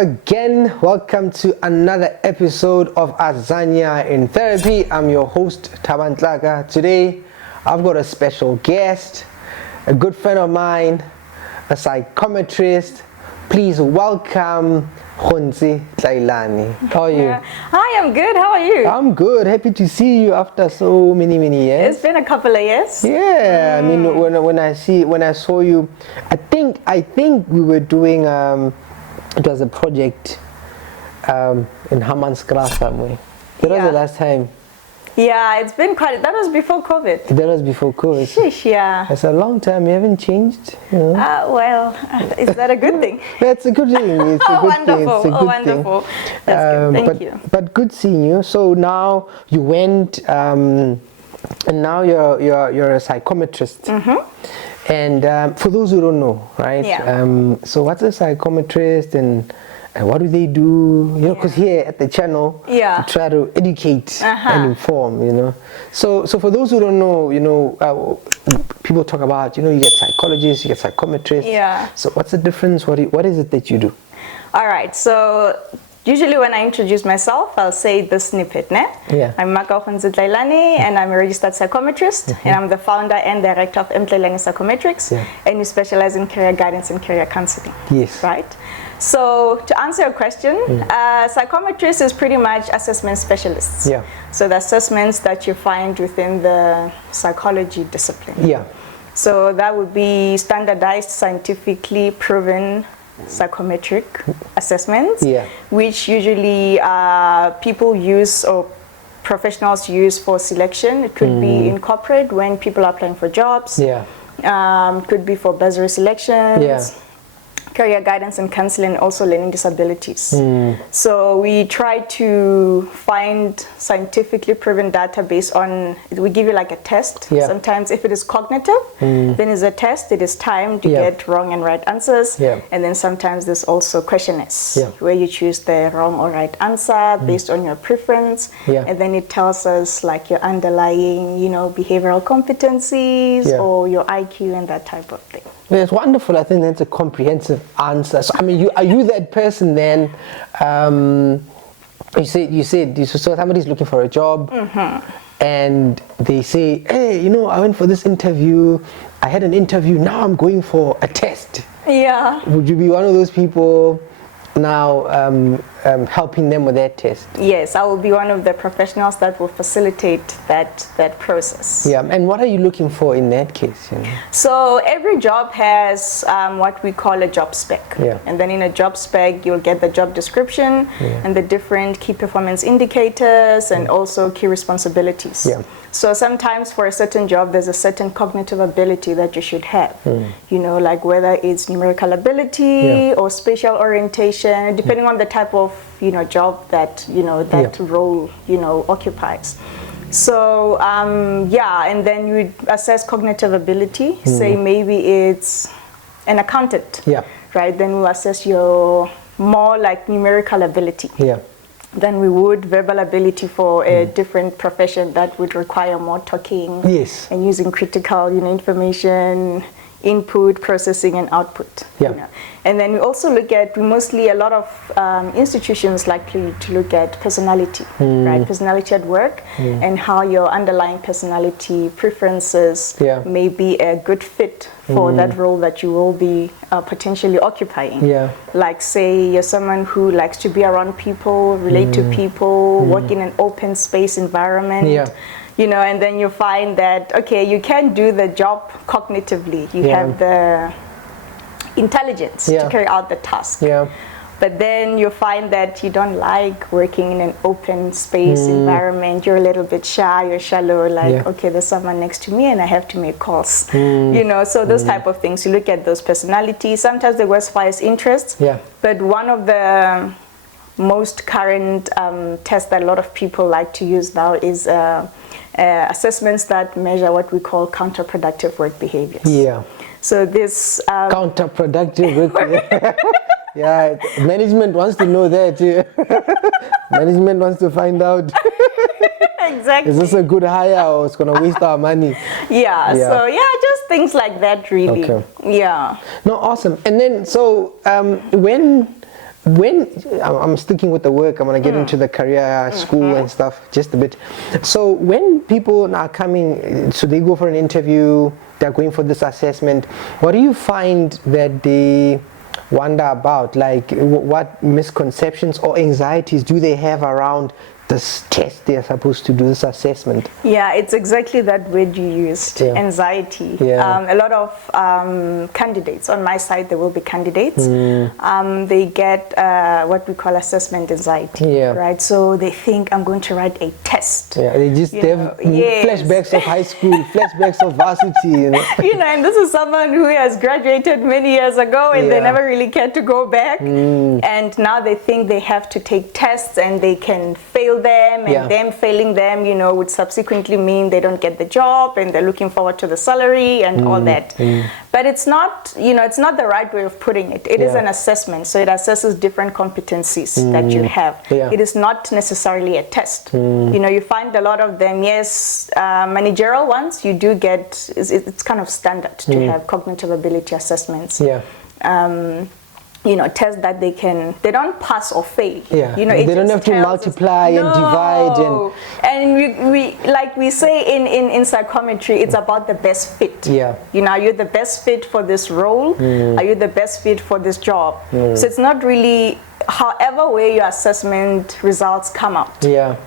again. Welcome to another episode of Azania in Therapy. I'm your host, Thabang Tlaka. Today, I've got a special guest, a good friend of mine, a psychometrist. Please welcome Gontse Tlailane. How are you? Hi, I'm good. How are you? I'm good. Happy to see you after so many years. It's been a couple of years. Yeah, I mean, when I saw you, I think we were doing it was a project in Hammanskraal somewhere. That was the last time. Yeah, it's been quite. That was before COVID. That was before COVID. Sheesh, yeah. That's a long time. You haven't changed. You know? Well, is that a good thing? That's a good thing. It's a good thing. It's a good wonderful. That's good. Thank you. But good seeing you. So now you went, and now you're a psychometrist. Mm-hmm. And for those who don't know, right? Yeah. So what's a psychometrist and what do they do? You know, because here at the channel, we try to educate and inform. You know, so for those who don't know, you know, people talk about, you know, you get psychologists, you get psychometrists. Yeah. So what's the difference? What is it that you do? All right. So usually when I introduce myself, I'll say this snippet, ne? Yeah. I'm Mmakau Tlailane, and I'm a registered psychometrist, and I'm the founder and director of Tlailane Psychometrics, and we specialize in career guidance and career counseling. Yes. Right? So to answer your question, psychometrists is pretty much assessment specialists. Yeah. So the assessments that you find within the psychology discipline. Yeah. So that would be standardized, scientifically proven psychometric assessments, which usually people use or professionals use for selection. It could be in corporate when people are applying for jobs. Yeah. Could be for bursary selections. Yeah. Career guidance and counseling, also learning disabilities. So we try to find scientifically proven data based on, we give you like a test. Sometimes if it is cognitive, then it's a test, it is timed, you get wrong and right answers. And then sometimes there's also questionnaires where you choose the wrong or right answer based on your preference. And then it tells us like your underlying, you know, behavioral competencies or your IQ and that type of thing. That's wonderful. I think that's a comprehensive answer. So, I mean, are you that person then? You said so somebody's looking for a job, and they say, "Hey, you know, I went for this interview. I had an interview. Now I'm going for a test." Yeah. Would you be one of those people now helping them with their test? Yes, I will be one of the professionals that will facilitate that process. Yeah, and what are you looking for in that case? You know? So every job has what we call a job spec. Yeah. And then in a job spec, you'll get the job description and the different key performance indicators and also key responsibilities. Yeah. So sometimes for a certain job, there's a certain cognitive ability that you should have. You know, like whether it's numerical ability or spatial orientation, depending on the type of, you know, job that, you know, that role, you know, occupies. So, and then you assess cognitive ability. Say maybe it's an accountant, right? Then we'll assess your more like numerical ability. Than we would verbal ability for a different profession that would require more talking and using critical, you know, information, input, processing, and output. You know. And then we also look at, mostly a lot of institutions like to look at personality, right? Personality at work and how your underlying personality preferences may be a good fit for that role that you will be potentially occupying. Like say you're someone who likes to be around people, relate to people, work in an open space environment. You know, and then you find that, okay, you can do the job cognitively. You have the intelligence to carry out the task. But then you find that you don't like working in an open space environment. You're a little bit shy, you're shallow, like, okay, there's someone next to me and I have to make calls. You know, so those type of things. You look at those personalities. Sometimes they go as far as interests. But one of the most current tests that a lot of people like to use now is assessments that measure what we call counterproductive work behaviors. So this counterproductive work. Management wants to know that. Management wants to find out. Exactly. Is this a good hire or it's going to waste our money? So just things like that, really. No, awesome. And then, so when when I'm sticking with the work, I'm going to get into the career, school and stuff just a bit. So when people are coming, so they go for an interview, they're going for this assessment, what do you find that they wonder about? Like what misconceptions or anxieties do they have around this test they're supposed to do, this assessment? Yeah, it's exactly that word you used, anxiety. A lot of candidates, on my side there will be candidates, they get what we call assessment anxiety, right? So they think I'm going to write a test. They have flashbacks of high school, flashbacks of varsity. And this is someone who has graduated many years ago and they never really cared to go back. And now they think they have to take tests and they can fail them, and them failing them, would subsequently mean they don't get the job and they're looking forward to the salary and all that. But it's not, it's not the right way of putting it. It is an assessment, so it assesses different competencies that you have. It is not necessarily a test. You find a lot of them, managerial ones, you do get, it's kind of standard to have cognitive ability assessments. Tests that they don't pass or fail. They don't have to multiply and divide. And we like we say in psychometry, it's about the best fit. Are you the best fit for this role? Are you the best fit for this job? So it's not really however way your assessment results come out,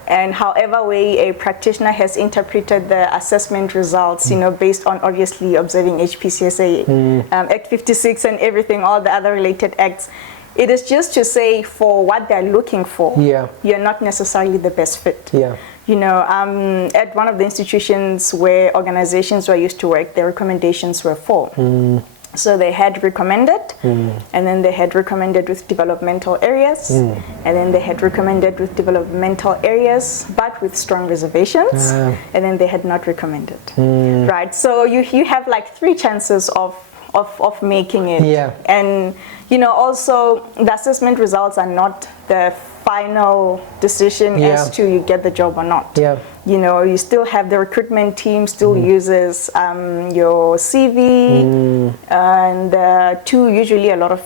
and however way a practitioner has interpreted the assessment results, based on obviously observing HPCSA, Act 56 and everything, all the other related acts. It is just to say for what they're looking for, you're not necessarily the best fit. At one of the institutions where organizations were used to work, their recommendations were 4. So they had recommended, and then they had recommended with developmental areas, and then they had recommended with developmental areas, but with strong reservations, and then they had not recommended. Right? So you have like 3 chances of making it. And also the assessment results are not the final decision as to you get the job or not. You still have the recruitment team still uses your CV, and usually a lot of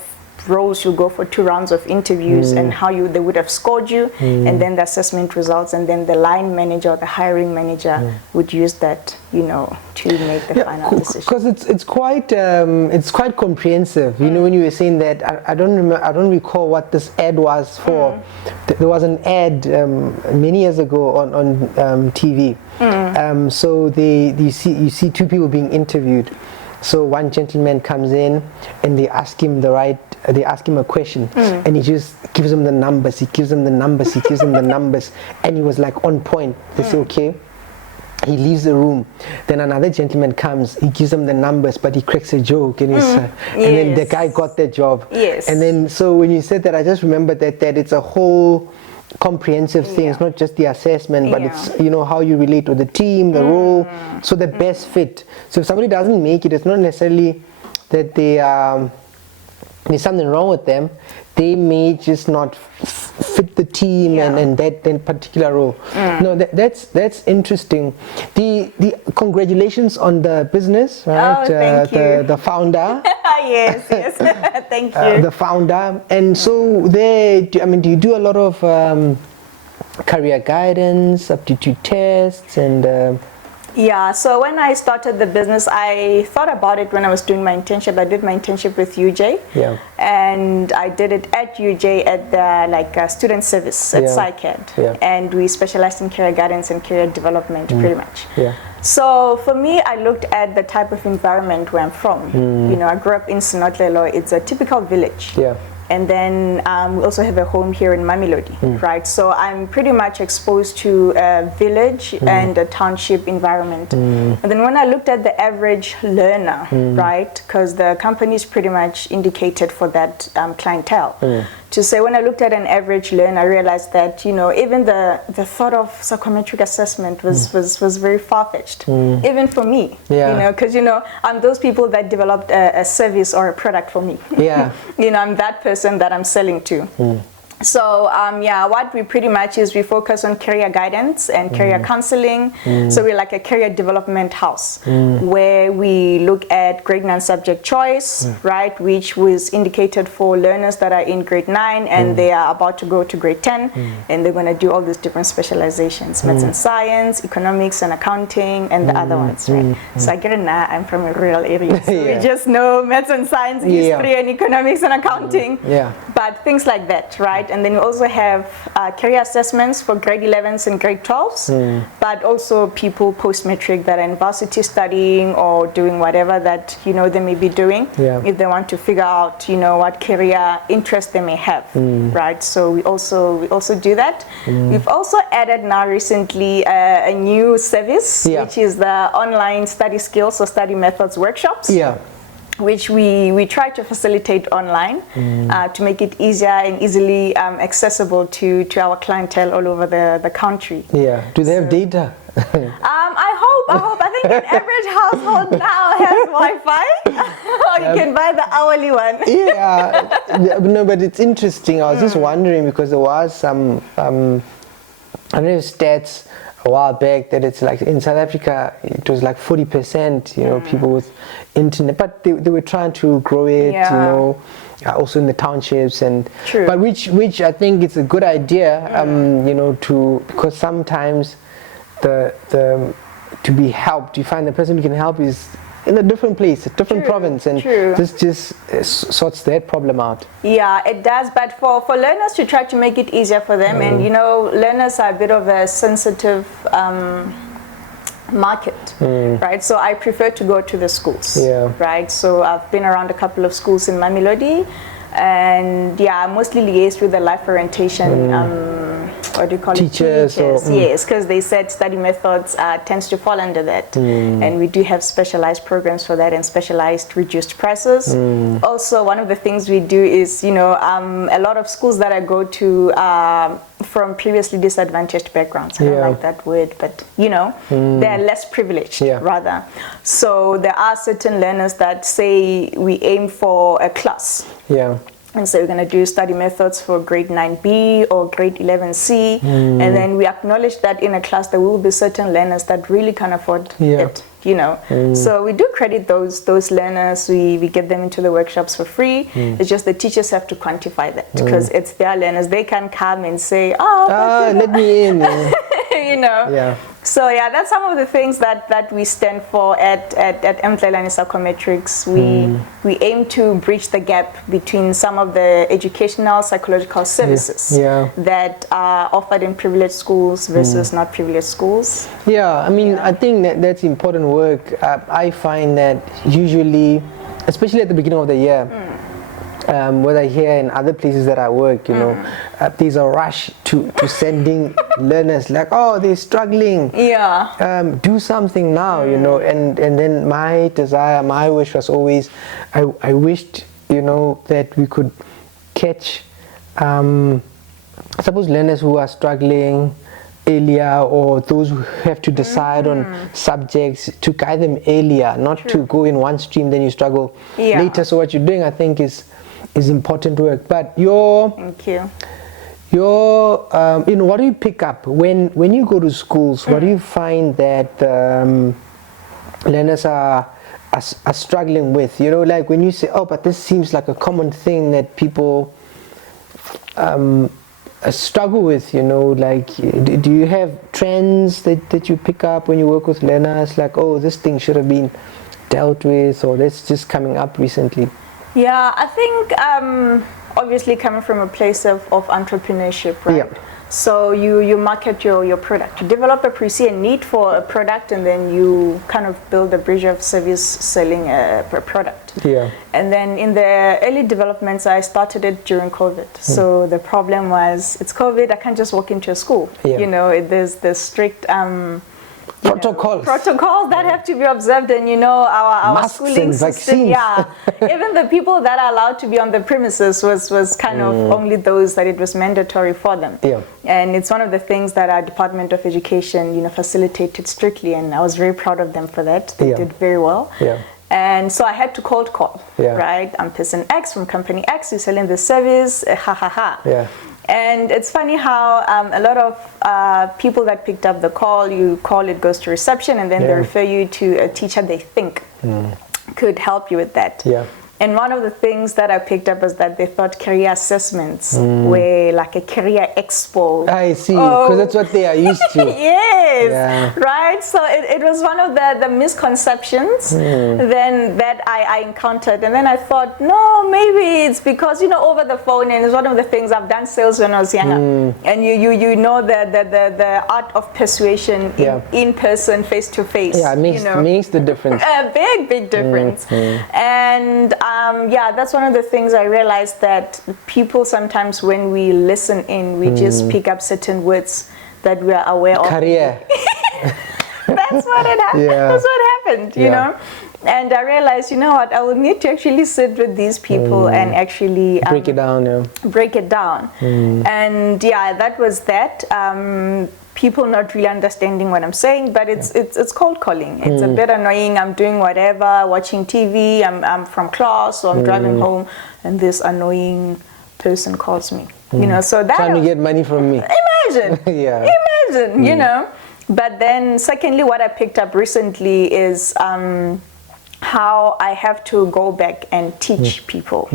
roles you go for 2 rounds of interviews, and how they would have scored you, and then the assessment results, and then the line manager or the hiring manager would use that to make the final decision. Because it's quite comprehensive. When you were saying that, I don't recall what this ad was for. There was an ad many years ago on TV. So you see 2 people being interviewed. So one gentleman comes in and they ask him a question, and he just gives them the numbers. He gives them the numbers. He gives them the numbers, and he was like on point. They say okay. He leaves the room. Then another gentleman comes. He gives them the numbers, but he cracks a joke, and and then the guy got the job. And then so when you said that, I just remembered that it's a whole comprehensive thing. It's not just the assessment, but it's how you relate with the team, the role, so the best fit. So if somebody doesn't make it, it's not necessarily that there's something wrong with them. They may just not fit the team and that particular role. No, that's interesting. The congratulations on the business, right? Thank you. The founder. Yes, thank you. The founder. And so do you do a lot of career guidance, aptitude tests, and so when I started the business, I thought about it when I was doing my internship. I did my internship with UJ, and I did it at UJ at the student service at PsyCAD, and we specialized in career guidance and career development pretty much. So for me, I looked at the type of environment where I'm from. I grew up in Sinotlelo. It's a typical village. And then we also have a home here in Mamelodi, right? So I'm pretty much exposed to a village and a township environment. And then when I looked at the average learner, right, because the company is pretty much indicated for that clientele, to say when I looked at an average learner, I realized that, even the thought of psychometric assessment was very far-fetched, even for me, because, I'm those people that developed a service or a product for me. I'm that person that I'm selling to. So what we pretty much is we focus on career guidance and career counseling. So we're like a career development house where we look at grade 9 subject choice, right, which was indicated for learners that are in grade 9 and they are about to go to grade 10 and they're going to do all these different specializations, maths and science, economics and accounting, and the other ones, right? So I get it now, I'm from a rural area, so we just know maths and science, history and economics and accounting, but things like that, right? And then we also have career assessments for grade 11s and grade 12s, but also people post-matric that are in varsity studying or doing whatever that, you know, they may be doing if they want to figure out, you know, what career interest they may have, right? So we also do that. We've also added now recently a new service, which is the online study skills or study methods workshops. Which we try to facilitate online to make it easier and easily accessible to our clientele all over the country. Do they have data? I hope. I think an average household now has Wi-Fi, or you can buy the hourly one. No, but it's interesting. I was just wondering because there was some, I don't know, stats a while back that it's like in South Africa it was like 40%, you know, people with internet, but they were trying to grow it, you know, also in the townships and but which I think it's a good idea, you know, because sometimes the to be helped, you find the person who can help is in a different place, a different province, and this just sorts that problem out. It does, but for learners to try to make it easier for them, and you know, learners are a bit of a sensitive market, right? So I prefer to go to the schools, right? So I've been around a couple of schools in Mamelodi, and mostly liaised with the life orientation what do you call teachers, it? Yes, because they said study methods tends to fall under that, and we do have specialized programs for that and specialized reduced prices. Also, one of the things we do is, you know, a lot of schools that I go to from previously disadvantaged backgrounds. I don't like that word, but you know, they're less privileged rather. So there are certain learners that say we aim for a class. And so we're going to do study methods for grade 9B or grade 11C, and then we acknowledge that in a class there will be certain learners that really can't afford it, you know. So we do credit those learners. We get them into the workshops for free. It's just the teachers have to quantify that because it's their learners. They can come and say, let me in. You know. So that's some of the things that we stand for at Tlailane Psychometrics. We aim to bridge the gap between some of the educational psychological services that are offered in privileged schools versus not privileged schools. I mean, I think that's important work. I find that usually, especially at the beginning of the year, whether here and other places that I work, you know, there's a rush to sending learners like, oh, they're struggling. Do something now, you know. And then my desire, my wish was always, I wished, you know, that we could catch, suppose learners who are struggling earlier, or those who have to decide on subjects, to guide them earlier, not to go in one stream then you struggle later. So what you're doing, I think, is important work. But thank you. You know, what do you pick up when you go to schools? What do you find that learners are struggling with? You know, like when you say, oh, but this seems like a common thing that people struggle with, you know, like do you have trends that you pick up when you work with learners, like, oh, this thing should have been dealt with, or that's just coming up recently? I think obviously coming from a place of entrepreneurship, right? So you market your product, you develop a pre-seen need for a product, and then you kind of build a bridge of service selling a product. And then in the early developments, I started it during COVID. So the problem was, it's COVID, I can't just walk into a school. You know, there's the strict protocols that have to be observed, and you know, our schooling system, even the people that are allowed to be on the premises was kind of only those that it was mandatory for them. And it's one of the things that our Department of Education, you know, facilitated strictly, and I was very proud of them for that. They did very well. And so I had to cold call, right? I'm person X from company X who's selling the service, And it's funny how a lot of people that picked up the call, you call, it goes to reception, and then they refer you to a teacher they think could help you with that. And one of the things that I picked up was that they thought career assessments were like a career expo. I see, because that's what they are used to. Yes, right? So it was one of the misconceptions then that I encountered. And then I thought, no, maybe it's because, you know, over the phone, and it's one of the things, I've done sales when I was younger. And you know the art of persuasion in person, face to face. Yeah, it makes the difference. A big difference. And that's one of the things I realized, that people sometimes, when we listen in, we just pick up certain words that we are aware of. Career. That's what it happened. That's what happened, you know. And I realized, you know what, I will need to actually sit with these people and actually break it down. Break it down. And that was that. People not really understanding what I'm saying, but it's cold calling. It's a bit annoying. I'm doing whatever, watching TV, I'm from class, or I'm driving home, and this annoying person calls me. You know, so that trying to get money from me. Imagine. Imagine, you know. But then secondly, what I picked up recently is how I have to go back and teach people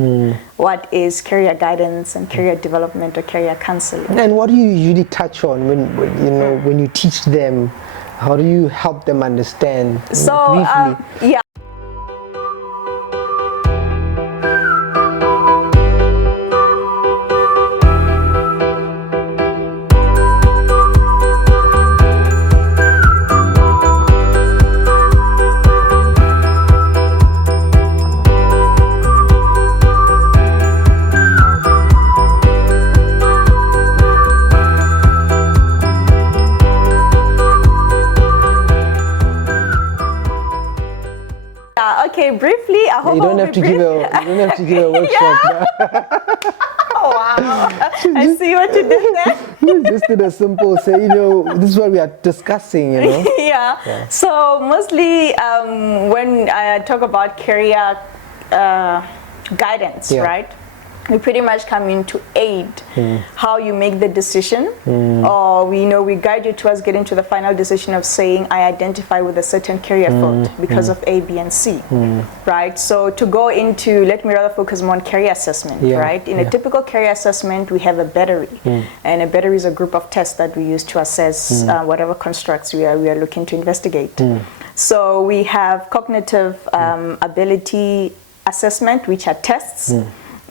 what is career guidance and career development or career counseling. And what do you usually touch on when you teach them? How do you help them understand? So briefly? Okay, briefly, I hope you don't have to give a workshop. Oh, wow. I see what you did there. Just did a simple say, this is what we are discussing, So mostly when I talk about career guidance, right? We pretty much come in to aid how you make the decision, or we guide you towards getting to the final decision of saying, I identify with a certain career field because of A, B, and C, right? So to go into, let me rather focus more on career assessment, right? In a typical career assessment, we have a battery, and a battery is a group of tests that we use to assess whatever constructs we are looking to investigate. So we have cognitive ability assessment, which are tests.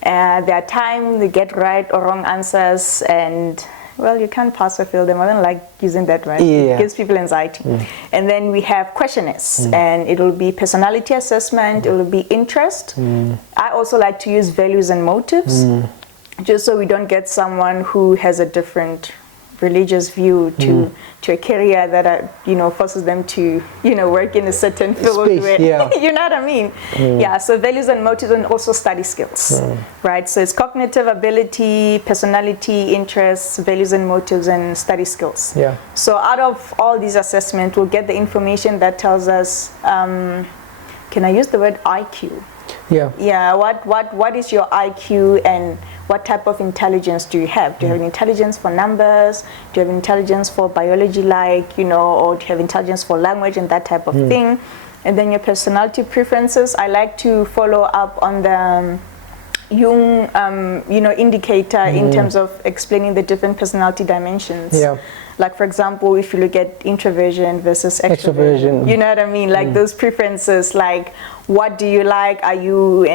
There are times they get right or wrong answers, and well, you can't pass or fail them. I don't like using that, right? It gives people anxiety. And then we have questionnaires, and it will be personality assessment, it will be interest. I also like to use values and motives, just so we don't get someone who has a different religious view to a career that forces them to work in a certain field. You know what I mean? So values and motives, and also study skills, right? So it's cognitive ability, personality, interests, values and motives, and study skills. So out of all these assessments, we'll get the information that tells us, can I use the word IQ? What is your IQ, and what type of intelligence do you have? Do you have intelligence for numbers? Do you have intelligence for biology, or do you have intelligence for language and that type of thing? And then your personality preferences. I like to follow up on the Jung, indicator in terms of explaining the different personality dimensions. Like, for example, if you look at introversion versus extroversion, you know what I mean? Like those preferences, like what do you like? Are you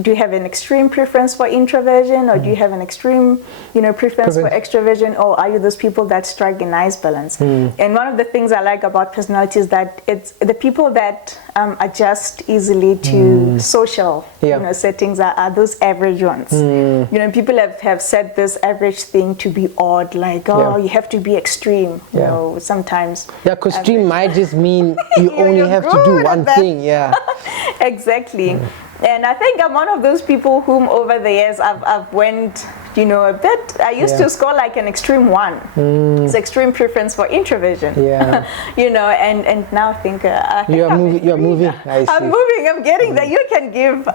do you have an extreme preference for introversion, or do you have an extreme, preference for extroversion, or are you those people that strike a nice balance? And one of the things I like about personality is that it's the people that adjust easily to social settings are those average ones. People have said this average thing to be odd, like you have to be extreme. Sometimes. Because extreme might just mean you only have to do one thing. Exactly. And I think I'm one of those people whom over the years I've went you know, a bit. I used to score like an extreme 1. It's extreme preference for introversion. Yeah. You know, and now I think you're moving. I'm moving. I'm getting that. You can give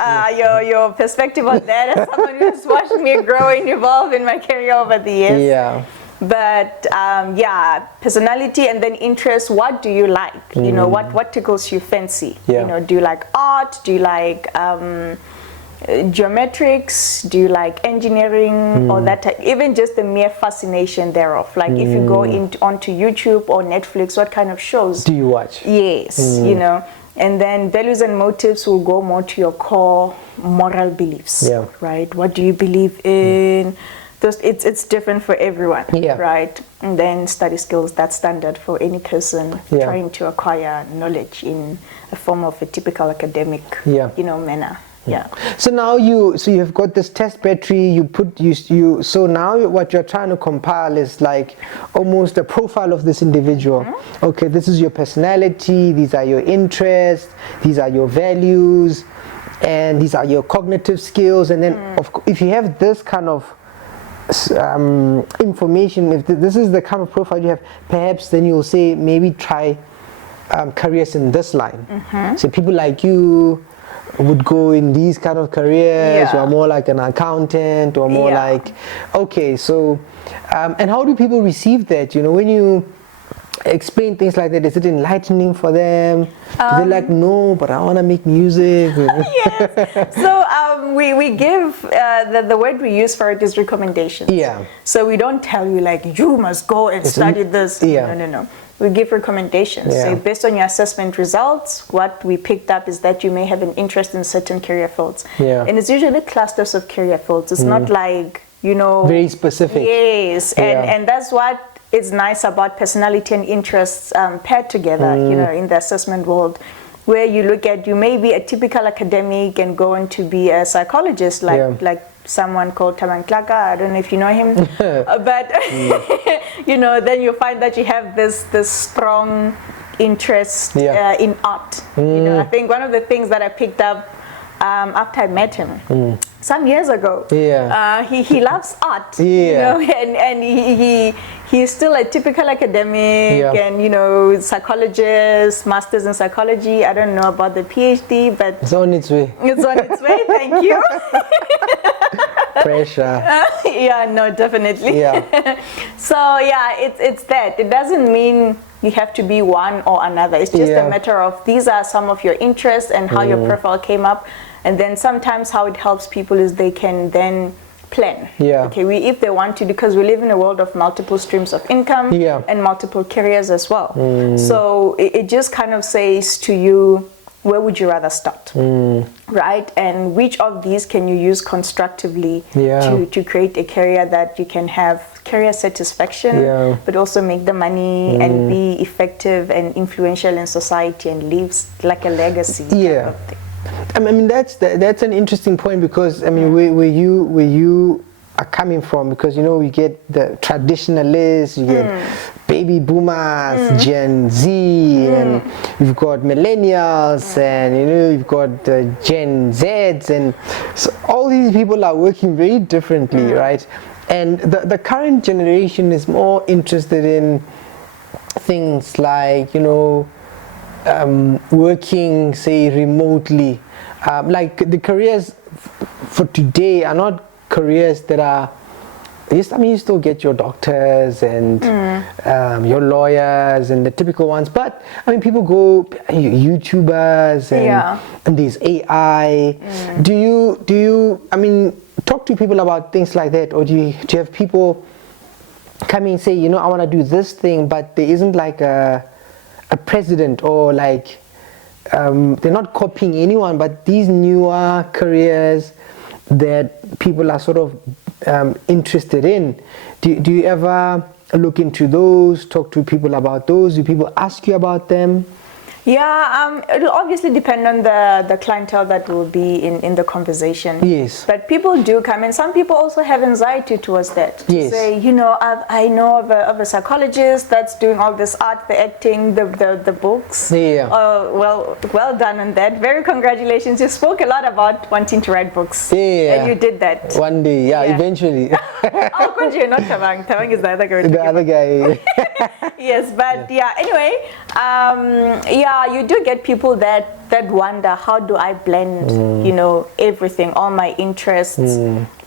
your perspective on that as someone who's watched me grow and evolve in my career over the years. Yeah. But yeah, personality and then interest. What do you like? You know, what tickles your fancy? Yeah. You know, do you like art? Do you like geometrics? Do you like engineering or that type? Even just the mere fascination thereof. Like if you go onto YouTube or Netflix, what kind of shows do you watch? Yes, you know. And then values and motives will go more to your core moral beliefs. Yeah. Right? What do you believe in? It's different for everyone, right? And then study skills, that's standard for any person trying to acquire knowledge in a form of a typical academic, you know, manner. Yeah. So now you've got this test battery. So now what you're trying to compile is like almost a profile of this individual. Okay, this is your personality. These are your interests. These are your values, and these are your cognitive skills. And then, if you have this kind of information, if this is the kind of profile you have, perhaps then you'll say maybe try careers in this line. So people like you would go in these kind of careers. You're more like an accountant or more like, okay, so and how do people receive that? You know, when you explain things like that, is it enlightening for them? They're like, no, but I want to make music. Yes. So we give the word we use for it is recommendations. Yeah. So we don't tell you like you must go and study this. No. We give recommendations. So based on your assessment results, what we picked up is that you may have an interest in certain career fields. And it's usually clusters of career fields. It's not like, you know, very specific. Yes. And that's what is nice about personality and interests paired together, you know, in the assessment world, where you look at, you may be a typical academic and go on to be a psychologist, like someone called Thabang. I don't know if you know him, but you know, then you find that you have this strong interest in art. You know, I think one of the things that I picked up after I met him some years ago, he loves art, you know, and he's still a typical academic and, you know, psychologist, masters in psychology. I don't know about the PhD, but it's on its way. It's on its way. Thank you. Pressure. Yeah, no, definitely. So yeah, it's that. It doesn't mean you have to be one or another. It's just a matter of these are some of your interests and how your profile came up. And then sometimes how it helps people is they can then plan. Okay, if they want to, because we live in a world of multiple streams of income and multiple careers as well. So it just kind of says to you, where would you rather start, right? And which of these can you use constructively to create a career that you can have career satisfaction, but also make the money and be effective and influential in society and leave like a legacy type of thing. I mean, that's an interesting point, because I mean, where you are coming from, because you know, we get the traditionalists, you get baby boomers, Gen Z, and you've got millennials, and you know, you've got Gen Zs, and so all these people are working very differently, right? And the current generation is more interested in things like, you know, working, say, remotely. Like the careers for today are not careers that are, I mean, you still get your doctors and your lawyers and the typical ones, but I mean, people go YouTubers and there's AI. Do you I mean, talk to people about things like that, or do you have people come in and say, you know, I want to do this thing, but there isn't like a president, or like they're not copying anyone, but these newer careers that people are sort of interested in. Do you ever look into those, talk to people about those? Do people ask you about them? Yeah, it'll obviously depend on the clientele that will be in the conversation. Yes. But people do come, and some people also have anxiety towards that. To Yes. say, you know, I know of a psychologist that's doing all this art, the acting, the books. Yeah. Well done on that. Very congratulations. You spoke a lot about wanting to write books. Yeah. And you did that. One day, yeah. Eventually. Oh, Gontse, not Thabang. Thabang is the other guy. The other guy. Yes, but yeah. Anyway, you do get people that wonder, how do I blend, you know, everything, all my interests.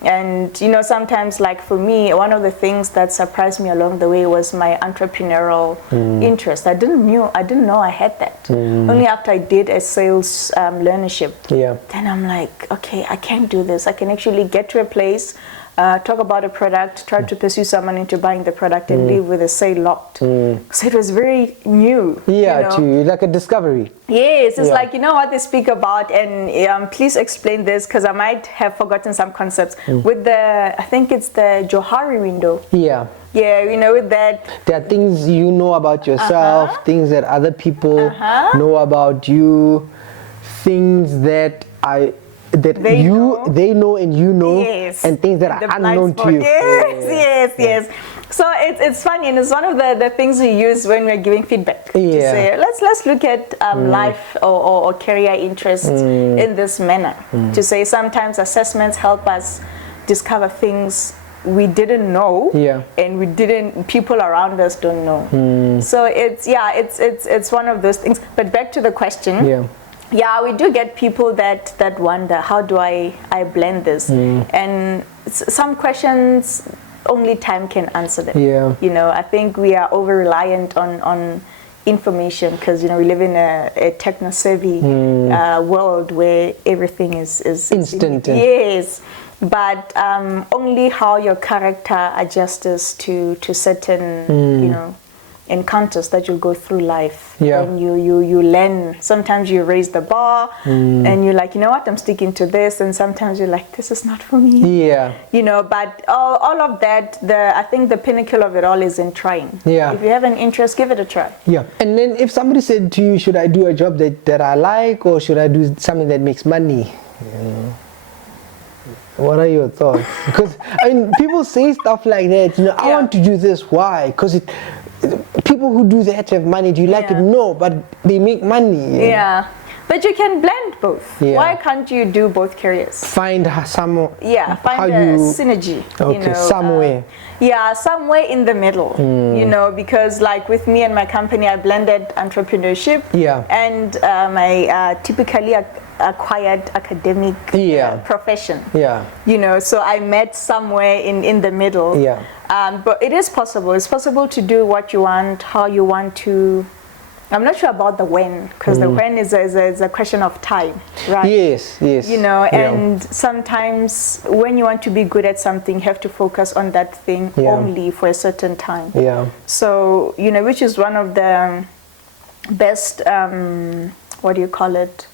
And, you know, sometimes, like for me, one of the things that surprised me along the way was my entrepreneurial interest. I didn't know I had that. Only after I did a sales learnership. Yeah. Then I'm like, okay, I can do this. I can actually get to a place, talk about a product, try to pursue someone into buying the product, and leave with a sale locked. So it was very new. Yeah, you know? to like a discovery. Yes, it's like, you know what they speak about, and please explain this, because I might have forgotten some concepts. With the, I think it's the Johari window. Yeah. Yeah, you know, with that. There are things you know about yourself, things that other people know about you, things that they know and you know, and things that are unknown to you. Yes. So it's funny, and it's one of the things we use when we're giving feedback. To say, let's look at life or career interests in this manner. To say, sometimes assessments help us discover things we didn't know, and people around us don't know. So it's one of those things. But back to the question. Yeah, we do get people that wonder, how do I blend this? And some questions only time can answer them. You know, I think we are over reliant on information, because, you know, we live in a techno-savvy world where everything is instant. Yes. But only how your character adjusts to certain, you know, encounters that you go through life. And you learn. Sometimes you raise the bar and you're like, you know what, I'm sticking to this, and sometimes you're like, this is not for me. You know, but all of that, I think the pinnacle of it all is in trying. If you have an interest, give it a try. And then if somebody said to you, should I do a job that I like, or should I do something that makes money? What are your thoughts? Because I mean, people say stuff like that, you know, I want to do this. Why? Because people who do that have money. Do you like it? No, but they make money. But you can blend both. Why can't you do both careers? Find some. Find a synergy. Okay, you know, somewhere. Somewhere in the middle. You know, because like with me and my company, I blended entrepreneurship and my typically acquired academic profession. You know, so I met somewhere in the middle. But it is possible. It's possible to do what you want, how you want to. I'm not sure about the when, because the when is a question of time, right? Yes. You know, and sometimes when you want to be good at something, you have to focus on that thing only for a certain time. So, you know, which is one of the best, what do you call it?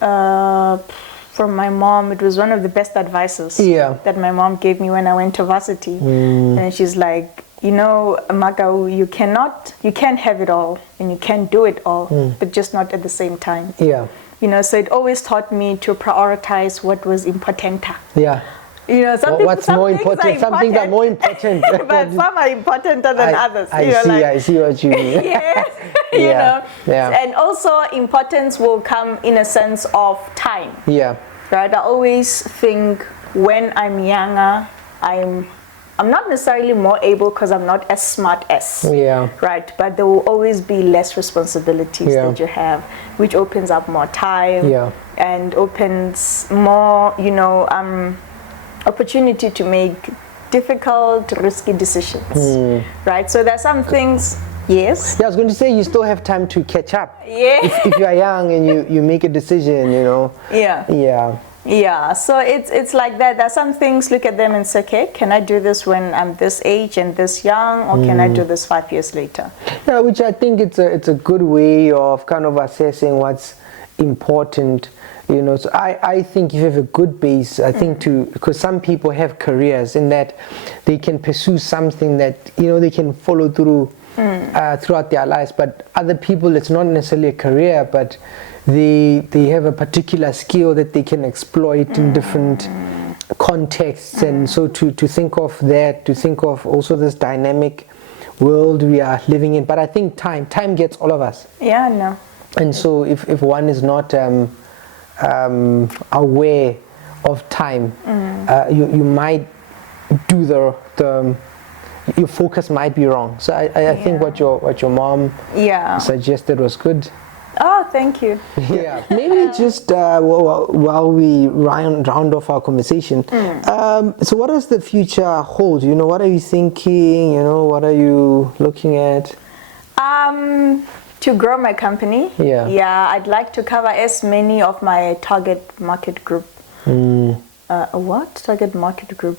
From my mom, it was one of the best advices that my mom gave me when I went to varsity. And she's like, you know, Mmakau, you can't have it all, and you can't do it all, but just not at the same time. You know, so it always taught me to prioritize what was important. You know, some things are more important, but some are important than others. I see what you mean. You know, and also importance will come in a sense of time. Right. I always think when I'm younger, I'm not necessarily more able because I'm not as smart as. Right. But there will always be less responsibilities that you have, which opens up more time and opens more, you know, opportunity to make difficult, risky decisions. Right. So there are some things. I was going to say, you still have time to catch up. If you are young and you make a decision, you know. So it's like that. There are some things, look at them and say, okay, can I do this when I'm this age and this young, or can I do this 5 years later? Which I think it's a good way of kind of assessing what's important You know, so I think you have a good base, I think, because some people have careers in that they can pursue something that, you know, they can follow through throughout their lives, but other people, it's not necessarily a career, but they have a particular skill that they can exploit in different contexts. And so to think of that, to think of also this dynamic world we are living in. But I think time gets all of us. Yeah, no. And so if one is not aware of time, you might do your focus might be wrong. So I think what your mom suggested was good. Oh, thank you. Yeah, maybe just while we round off our conversation. So what does the future hold? You know, what are you thinking? You know, what are you looking at? To grow my company. Yeah, I'd like to cover as many of my target market group. What target market group?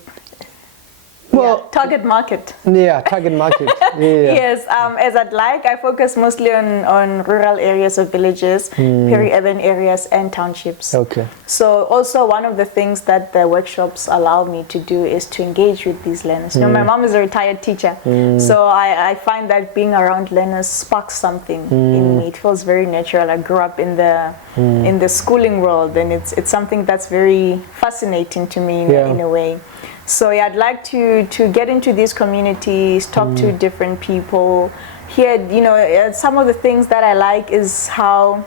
Well, target market. Yeah, target market. Yeah. Yes, as I'd like, I focus mostly on rural areas of villages, peri-urban areas, and townships. Okay. So also one of the things that the workshops allow me to do is to engage with these learners. You know, my mom is a retired teacher, so I find that being around learners sparks something in me. It feels very natural. I grew up in the schooling world, and it's something that's very fascinating to me in a way. So I'd like to get into these communities, talk to different people. Here, you know, some of the things that I like is how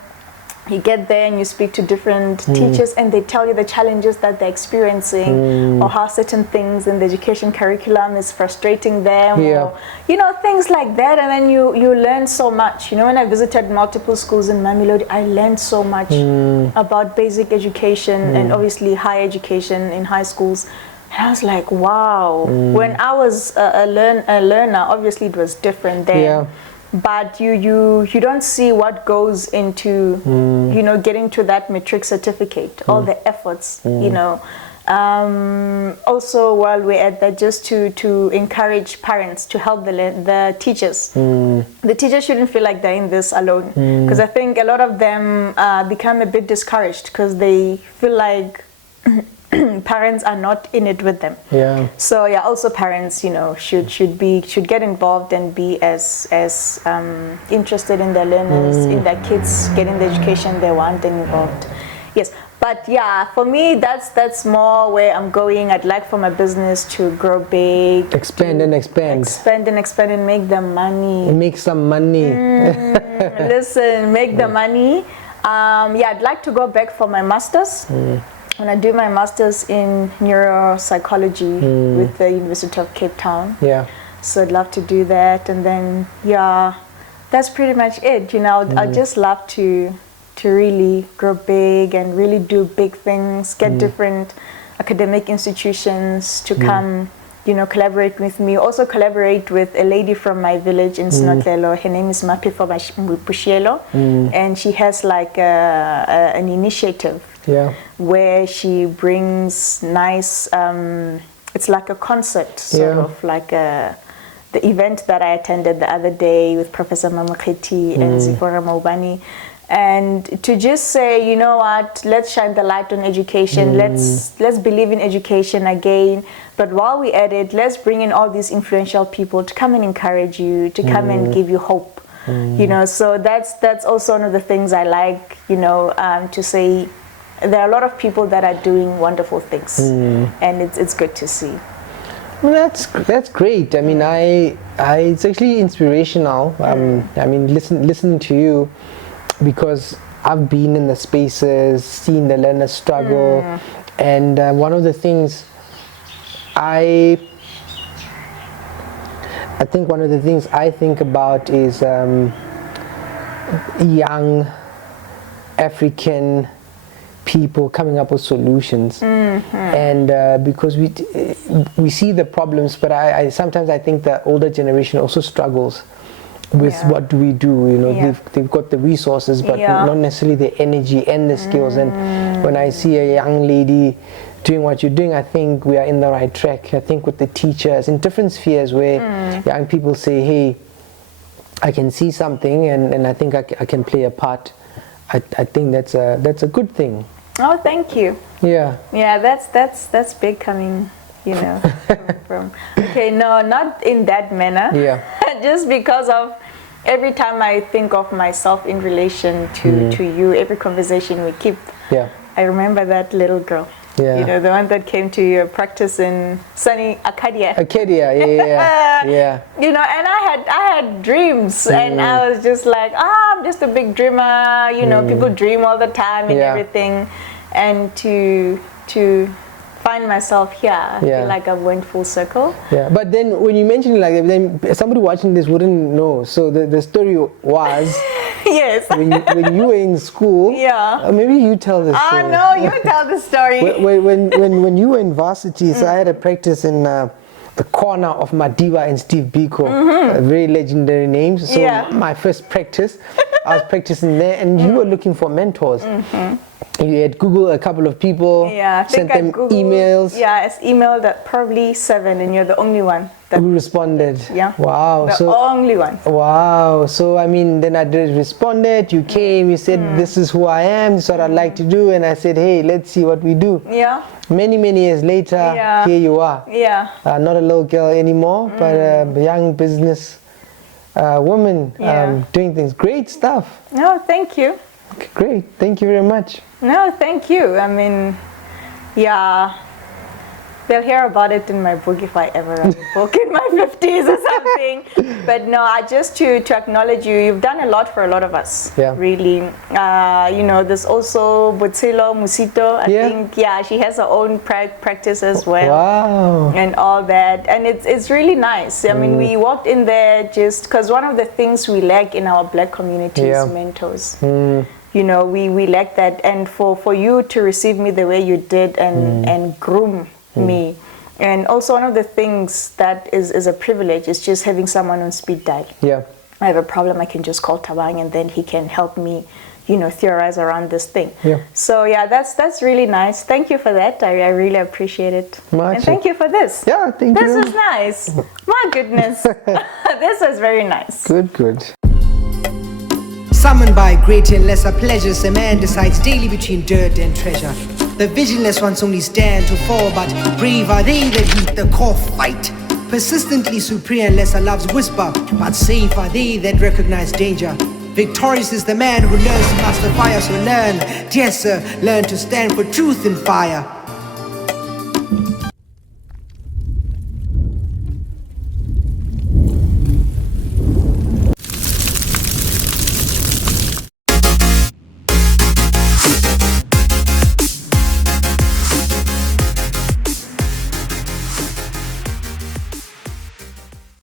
you get there and you speak to different teachers, and they tell you the challenges that they're experiencing, or how certain things in the education curriculum is frustrating them, or, you know, things like that. And then you learn so much. You know, when I visited multiple schools in Mamelodi, I learned so much about basic education and obviously higher education in high schools. And I was like, wow. When I was a learner, obviously it was different then. Yeah. But you don't see what goes into, you know, getting to that matric certificate, all the efforts, you know. Also, while we're at that, just to encourage parents to help the teachers. The teachers shouldn't feel like they're in this alone, because I think a lot of them become a bit discouraged because they feel like parents are not in it with them. Yeah. So yeah, also parents, you know, should get involved and be as interested in their learners, in their kids getting the education they want and involved. Yes. But yeah, for me, that's more where I'm going. I'd like for my business to grow big, expand and make the money. Make some money. Listen, make the money. Yeah, I'd like to go back for my master's. When I do my master's in neuropsychology with the University of Cape Town. Yeah. So I'd love to do that, and then that's pretty much it. You know, I'd just love to really grow big and really do big things. Get different academic institutions to come, you know, collaborate with me. Also collaborate with a lady from my village in Sinotlelo. Her name is Mapifa Pushielo, and she has like an initiative. Yeah. Where she brings nice, it's like a concert, sort of like the event that I attended the other day with Professor Mamaketi and Zifora Maubani. And to just say, you know what, let's shine the light on education, let's believe in education again. But while we're at it, let's bring in all these influential people to come and encourage you, to come and give you hope. You know, so that's also one of the things I like, you know, to say. There are a lot of people that are doing wonderful things, and it's good to see. Well, that's great. I mean, it's actually inspirational. I mean, listening to you, because I've been in the spaces, seen the learners struggle, and one of the things I think about is young African people coming up with solutions, and because we see the problems, but I sometimes think the older generation also struggles with what do we do. You know, they've got the resources, but not necessarily the energy and the skills. And when I see a young lady doing what you're doing, I think we are in the right track. I think with the teachers in different spheres where young people say, hey, I can see something, and I think I can play a part. I think that's a good thing. Oh, thank you. Yeah. Yeah, that's big coming, from. Okay, no, not in that manner. Yeah. Just because of every time I think of myself in relation to you, every conversation we keep. Yeah. I remember that little girl. Yeah. The one that came to your practice in sunny Arcadia. Yeah. And I had dreams, and I was just like, I'm just a big dreamer. People dream all the time and everything, and to find myself here, I feel like I went full circle. Yeah, but then when you mention it like that, then somebody watching this wouldn't know. So the story was. Yes. when you were in school, maybe you tell the story. No, you tell the story. when you were in varsity, so I had a practice in the corner of Madiba and Steve Biko, very legendary names. So my first practice, I was practicing there, and you were looking for mentors. You had Googled a couple of people, sent them emails. Yeah, it's emailed at probably 7, and you're the only one who responded. Yeah. Wow. The only one. Wow. So then I responded. You came. You said, "This is who I am. This is what I'd like to do." And I said, "Hey, let's see what we do." Yeah. Many years later, here you are. Yeah. Not a little girl anymore, but a young business woman doing things. Great stuff. No, thank you. Okay, great. Thank you very much. No, thank you. I mean, they'll hear about it in my book if I ever write a book in my 50s or something. But no, just to acknowledge you, you've done a lot for a lot of us. Yeah. Really. There's also Botselo Musito. I think, she has her own practice as well. Wow. And all that. And it's really nice. I mean, we walked in there just because one of the things we lack in our Black community is mentors. We lack that. And for you to receive me the way you did and groom me. And also one of the things that is a privilege is just having someone on speed dial. Yeah. I have a problem, I can just call Thabang, and then he can help me, theorize around this thing. Yeah. So that's really nice. Thank you for that. I really appreciate it. Much. And thank you for this. Yeah, thank you. This is nice. My goodness. This was very nice. Good. Summoned by greater and lesser pleasures, a man decides daily between dirt and treasure. The visionless ones only stand to fall, but brave are they that meet the core fight. Persistently superior and lesser loves whisper, but safe are they that recognize danger. Victorious is the man who learns to master fire, so learn, dear sir, learn to stand for truth in fire.